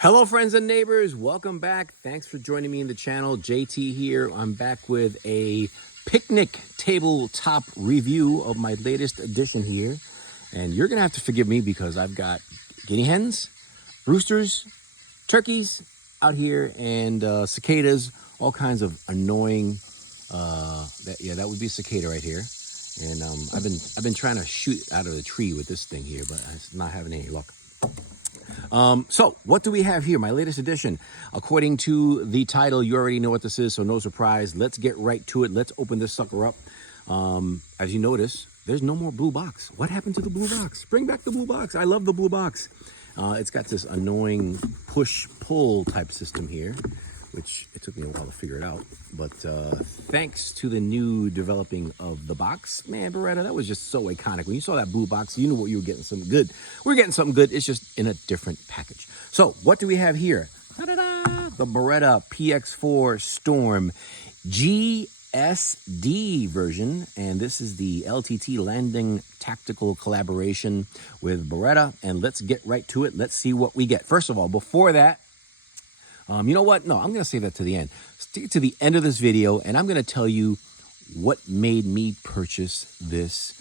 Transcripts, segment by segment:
Hello friends and neighbors, welcome back. Thanks for joining me in the channel. JT here. I'm back with a picnic tabletop review of my latest edition here. And you're gonna have to forgive me because I've got guinea hens, roosters, turkeys out here, and cicadas, all kinds of annoying, that would be a cicada right here. And I've been trying to shoot out of the tree with this thing here, but it's not having any luck. So what do we have here? My latest edition. According to the title, you already know what this is, so no surprise. Let's get right to it. Let's open this sucker up. As you notice, there's no more blue box. What happened to the blue box? Bring back the blue box. I love the blue box. It's got this annoying push-pull type system here, which it took me a while to figure it out. But thanks to the new developing of the box, man, Beretta, that was just so iconic. When you saw that blue box, you knew what you were getting, something good. We're getting something good. It's just in a different package. So what do we have here? Ta-da-da! The Beretta PX4 Storm GSD version. And this is the LTT Langdon tactical collaboration with Beretta. And let's get right to it. Let's see what we get. First of all, before that, you know what? No, I'm going to save that to the end. Stick to the end of this video, and I'm going to tell you what made me purchase this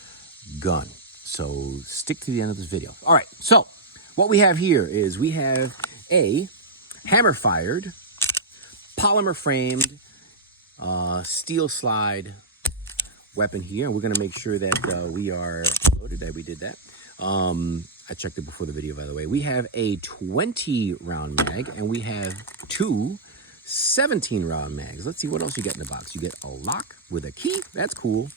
gun. So stick to the end of this video. All right, so what we have here is we have a hammer-fired, polymer-framed, steel slide weapon here. And we're going to make sure that we are loaded, that we did that. I checked it before the video, by the way. We have a 20-round mag, and we have two 17-round mags. Let's see what else you get in the box. You get a lock with a key. That's cool.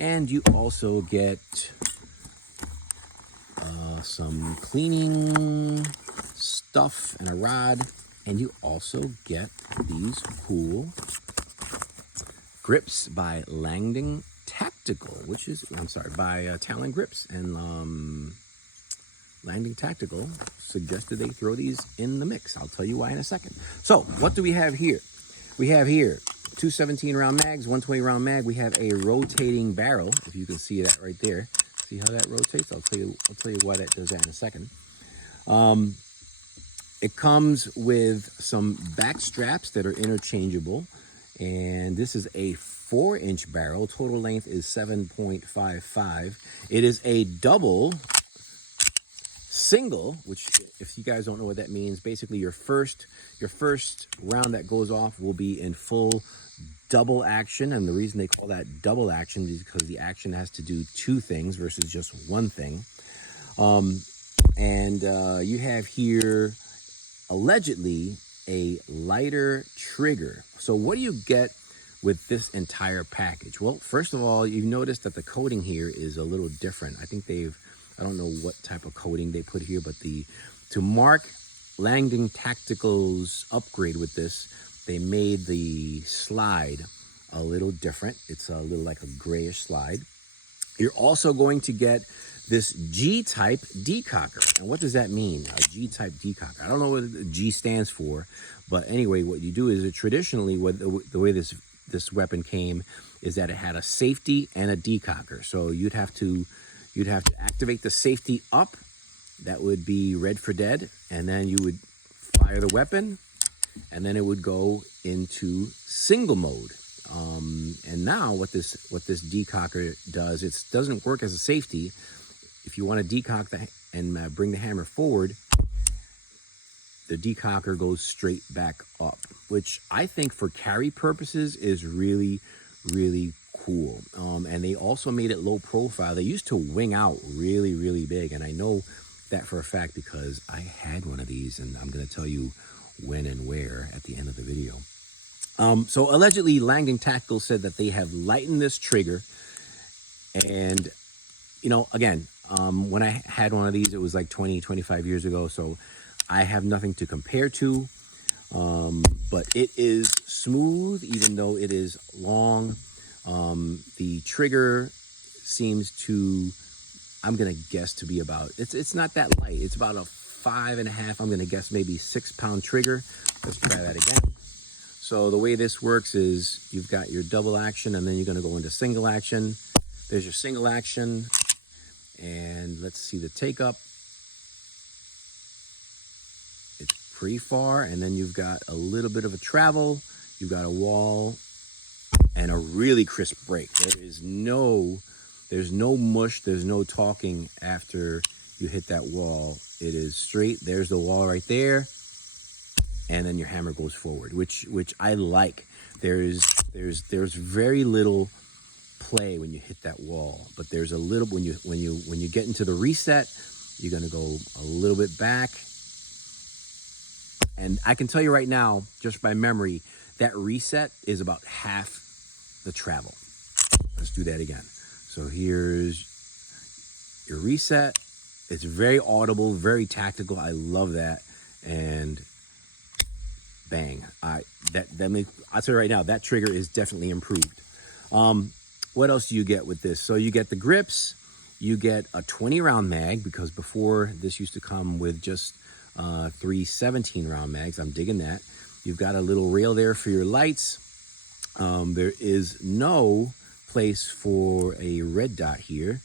And you also get some cleaning stuff and a rod. And you also get these cool grips by Langdon Tactical, which is, I'm sorry, by Talon Grips. And Langdon Tactical suggested they throw these in the mix. I'll tell you why in a second. So what do we have here? We have here two 17-round mags, one 20-round mag. We have a rotating barrel, if you can see that right there. See how that rotates? I'll tell you why that does that in a second. It comes with some back straps that are interchangeable, and this is a 4-inch barrel. Total length is 7.55. It is a double single, which, if you guys don't know what that means, basically your first round that goes off will be in full double action. And the reason they call that double action is because the action has to do two things versus just one thing. You have here allegedly a lighter trigger. So what do you get with this entire package? Well, first of all, you've noticed that the coating here is a little different. I think I don't know what type of coating they put here, but to mark Langdon Tactical's upgrade with this, they made the slide a little different. It's a little like a grayish slide. You're also going to get this G-type decocker. And what does that mean, a G-type decocker? I don't know what the G stands for, but anyway, what you do is traditionally, the way this weapon came is that it had a safety and a decocker. So you'd have to activate the safety up. That would be red for dead. And then you would fire the weapon, and then it would go into single mode. And now what this decocker does, it doesn't work as a safety. If you want to decock and bring the hammer forward, the decocker goes straight back up, which I think for carry purposes is really, really cool. And they also made it low profile. They used to wing out really, really big. And I know that for a fact because I had one of these, and I'm going to tell you when and where at the end of the video. So allegedly, Langdon Tactical said that they have lightened this trigger. And, you know, again, when I had one of these, it was like 20, 25 years ago. So I have nothing to compare to. But it is smooth, even though it is long. The trigger seems to, I'm going to guess to be about, it's not that light. It's about a 5.5, I'm going to guess maybe 6-pound trigger. Let's try that again. So the way this works is you've got your double action, and then you're going to go into single action. There's your single action. And let's see the take up. It's pretty far, and then you've got a little bit of a travel, you've got a wall, and a really crisp break. There's no mush, there's no talking after you hit that wall. It is straight. There's the wall right there, and then your hammer goes forward, which I like. There's very little play when you hit that wall, but there's a little when you get into the reset, you're gonna go a little bit back. And I can tell you right now, just by memory, that reset is about half the travel. Let's do that again. So here's your reset. It's very audible, very tactical. I love that. And bang. I'll tell you right now, that trigger is definitely improved. What else do you get with this? So you get the grips, you get a 20 round mag, because before this used to come with just 3 17-round mags. I'm digging that. You've got a little rail there for your lights. There is no place for a red dot here.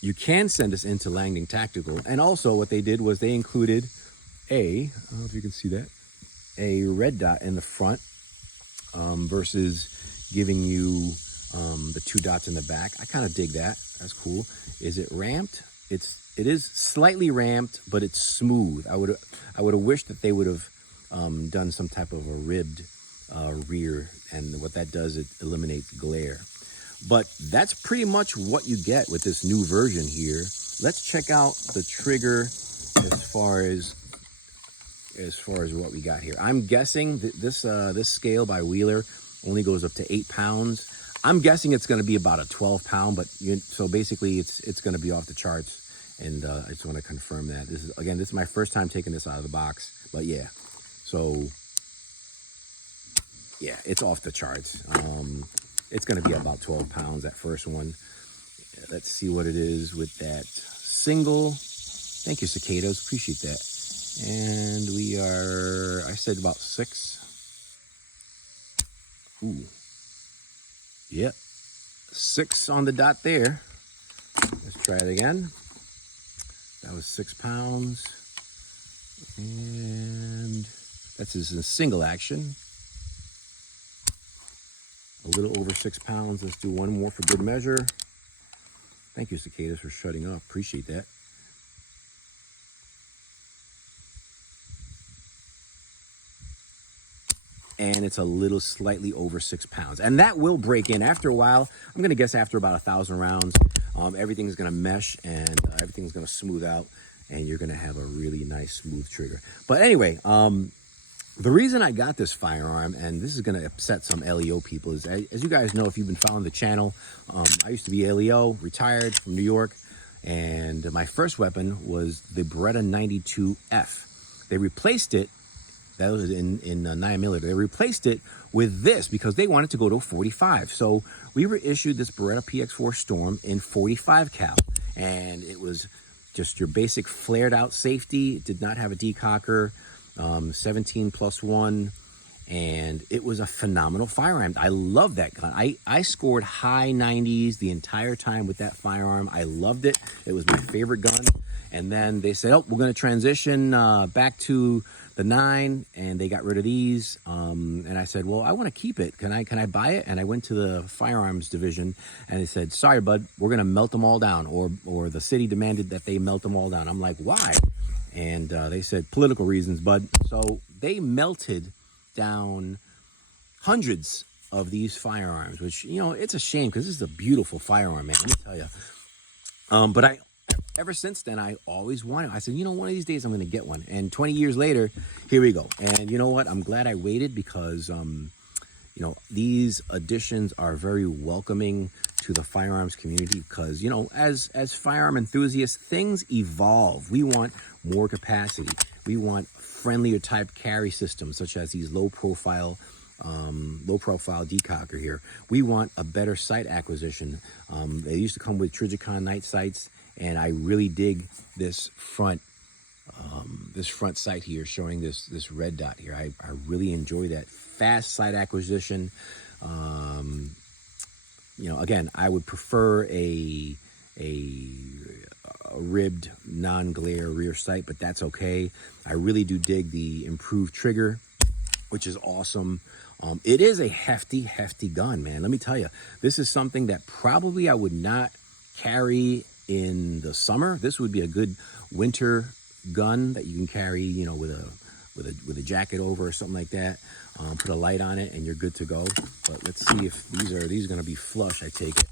You can send us into Langdon Tactical. And also what they did was they included I don't know if you can see that, a red dot in the front versus giving you the 2 dots in the back. I kind of dig that. That's cool. Is it ramped? It is slightly ramped, but it's smooth. I would have wished that they would have done some type of a ribbed rear, and what that does, it eliminates glare. But that's pretty much what you get with this new version here. Let's check out the trigger as far as what we got here. I'm guessing that this scale by Wheeler only goes up to 8 pounds. I'm guessing it's going to be about a 12 pound, but so basically it's going to be off the charts. And I just want to confirm that. This is my first time taking this out of the box, but yeah. So yeah, it's off the charts. It's going to be about 12 pounds, that first one. Let's see what it is with that single. Thank you, cicadas. Appreciate that. And we are, I said about 6. Ooh. Yep. 6 on the dot there. Let's try it again. That was 6 pounds. And that's just a single action. A little over 6 pounds. Let's do one more for good measure. Thank you, cicadas, for shutting up. Appreciate that. And it's a little slightly over 6 pounds. And that will break in after a while. I'm going to guess after about 1,000 rounds, everything's going to mesh and everything's going to smooth out, and you're going to have a really nice smooth trigger. But anyway, the reason I got this firearm, and this is going to upset some LEO people, is as you guys know, if you've been following the channel, I used to be LEO, retired from New York, and my first weapon was the Beretta 92F. They replaced it. That was in 9mm. They replaced it with this because they wanted to go to a 45. So we were issued this Beretta PX4 Storm in 45 cal, and it was just your basic flared out safety. It did not have a decocker, 17+1, and it was a phenomenal firearm. I love that gun. I scored high 90s the entire time with that firearm. I loved it. It was my favorite gun. And then they said, oh, we're going to transition back to the 9, and they got rid of these. And I said, well, I want to keep it. Can I buy it? And I went to the firearms division, and they said, sorry, bud, we're going to melt them all down, or the city demanded that they melt them all down. I'm like, why? And they said, political reasons, bud. So they melted down hundreds of these firearms, which, you know, it's a shame because this is a beautiful firearm, man. Let me tell you. But ever since then, I always wanted. I said, you know, one of these days I'm going to get one. And 20 years later, here we go. And you know what? I'm glad I waited because, you know, these additions are very welcoming to the firearms community because, you know, as firearm enthusiasts, things evolve. We want more capacity. We want friendlier type carry systems, such as these low profile decocker here. We want a better sight acquisition. They used to come with Trijicon night sights, and I really dig this front sight here, showing this red dot here. I really enjoy that fast sight acquisition. You know, again, I would prefer a a ribbed non-glare rear sight, but that's okay. I really do dig the improved trigger, which is awesome. It is a hefty gun, man. Let me tell you, this is something that probably I would not carry in the summer. This would be a good winter gun that you can carry, you know, with a jacket over or something like that. Put a light on it and you're good to go. But let's see if these are going to be flush, I take it.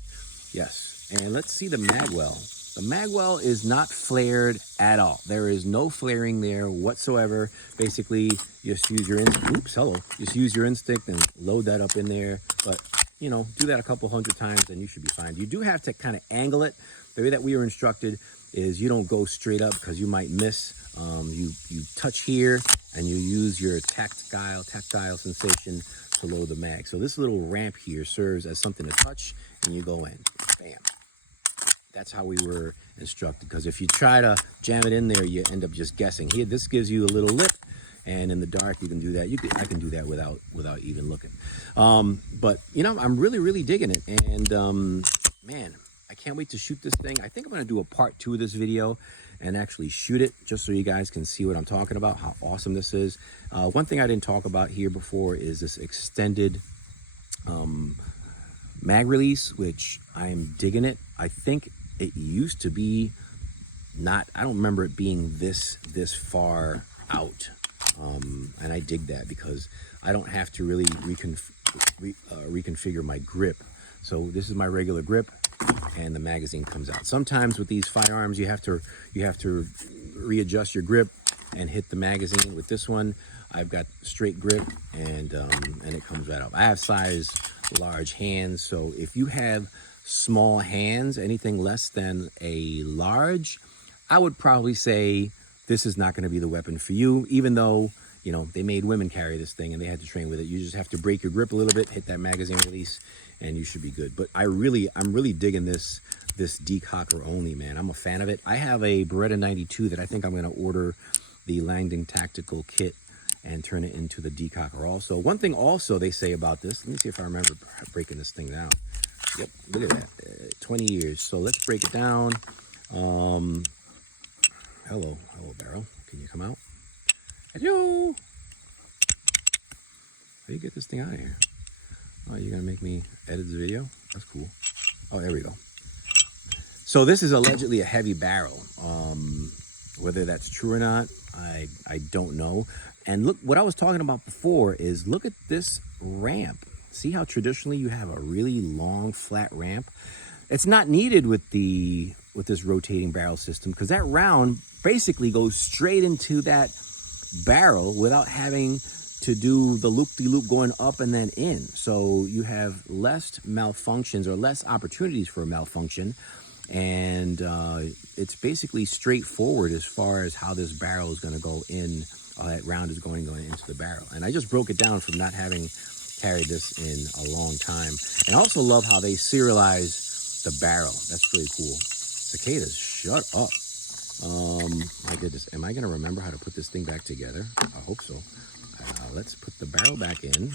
Yes. And let's see the magwell. The magwell is not flared at all. There is no flaring there whatsoever. Basically, just use your just use your instinct and load that up in there. But, you know, do that a couple hundred times and you should be fine. You do have to kind of angle it. The way that we were instructed is you don't go straight up because you might miss. You touch here and you use your tactile sensation to load the mag. So this little ramp here serves as something to touch and you go in. Bam. That's how we were instructed, because if you try to jam it in there, you end up just guessing. Here, this gives you a little lip, and in the dark, you can do that. I can do that without even looking. But, you know, I'm really digging it. And, man, I can't wait to shoot this thing. I think I'm going to do a part 2 of this video and actually shoot it just so you guys can see what I'm talking about, how awesome this is. One thing I didn't talk about here before is this extended mag release, which I'm digging it. I think it used to be I don't remember it being this far out. And I dig that because I don't have to really reconfigure my grip. So this is my regular grip and the magazine comes out. Sometimes with these firearms, you have to readjust your grip and hit the magazine. With this one, I've got straight grip and it comes right up. I have size large hands, so if you have small hands, anything less than a large, I would probably say this is not going to be the weapon for you, even though, you know, they made women carry this thing and they had to train with it. You just have to break your grip a little bit, hit that magazine release, and you should be good. But I'm really digging this Decocker only, man. I'm a fan of it. I have a Beretta 92 that I think I'm going to order the Langdon tactical kit and turn it into the Decocker also. One thing also they say about this, let me see if I remember breaking this thing down. Yep, look at that, 20 years. So let's break it down. Hello, Barrel. Can you come out? Hello. How do you get this thing out of here? Oh, you're gonna make me edit the video? That's cool. Oh, there we go. So this is allegedly a heavy barrel. Whether that's true or not, I don't know. And look, what I was talking about before is look at this ramp. See how traditionally you have a really long flat ramp? It's not needed with this rotating barrel system, because that round basically goes straight into that barrel without having to do the loop-de-loop going up and then in. So you have less malfunctions or less opportunities for a malfunction. And it's basically straightforward as far as how this barrel is going to go in. That round is going into the barrel. And I just broke it down from not having carried this in a long time. And I also love how they serialize the barrel. That's really cool. Cicadas, shut up. My goodness, am I going to remember how to put this thing back together? I hope so. Let's put the barrel back in.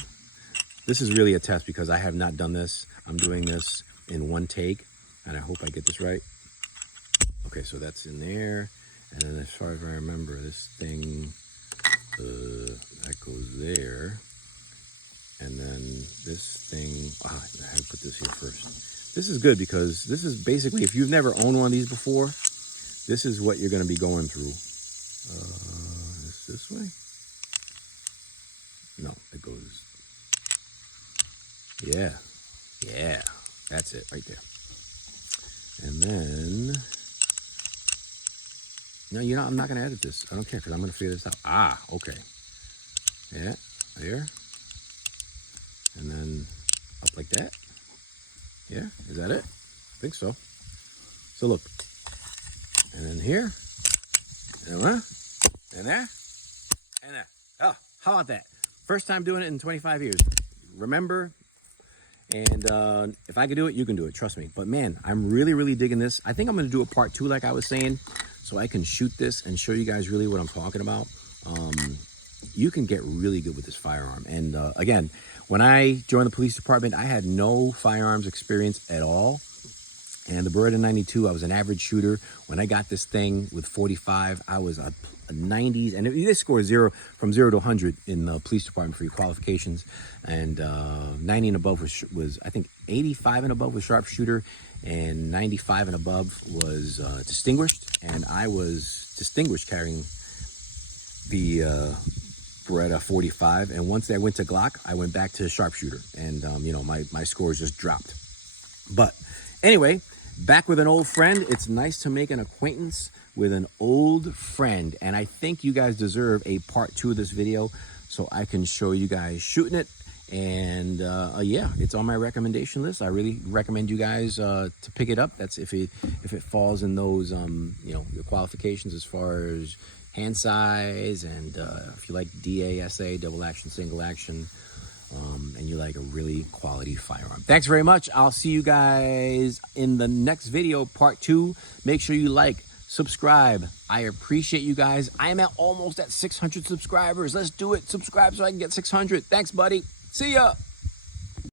This is really a test because I have not done this. I'm doing this in one take, and I hope I get this right. Okay, so that's in there. And then as far as I remember, this thing, that goes there. And then this thing, I have to put this here first. This is good because this is basically, if you've never owned one of these before, this is what you're going to be going through. This way? No, it goes. Yeah, that's it right there. And then, no, you know, I'm not going to edit this. I don't care because I'm going to figure this out. Okay. Yeah, there. And then up like that. Yeah, is that it? I think so. So look. And then here. And there. And there. And there. Oh, how about that? First time doing it in 25 years. Remember? And if I can do it, you can do it. Trust me. But man, I'm really digging this. I think I'm going to do a part 2 like I was saying, so I can shoot this and show you guys really what I'm talking about. You can get really good with this firearm. And again, when I joined the police department, I had no firearms experience at all. And the Beretta 92, I was an average shooter. When I got this thing with 45, I was a 90s, and they score from 0 to 100 in the police department for your qualifications. And 90 and above was I think 85 and above was sharpshooter, and 95 and above was distinguished. And I was distinguished carrying the Beretta 45. And once I went to Glock, I went back to sharpshooter, and you know, my scores just dropped. But anyway, back with an old friend. It's nice to make an acquaintance with an old friend, and I think you guys deserve a part 2 of this video so I can show you guys shooting it. And yeah, it's on my recommendation list. I really recommend you guys to pick it up. That's if it falls in those you know, your qualifications as far as hand size, and if you like DASA, double action, single action, and you like a really quality firearm. Thanks very much. I'll see you guys in the next video, part 2. Make sure you like, subscribe. I appreciate you guys. I am almost at 600 subscribers. Let's do it. Subscribe so I can get 600. Thanks, buddy. See ya.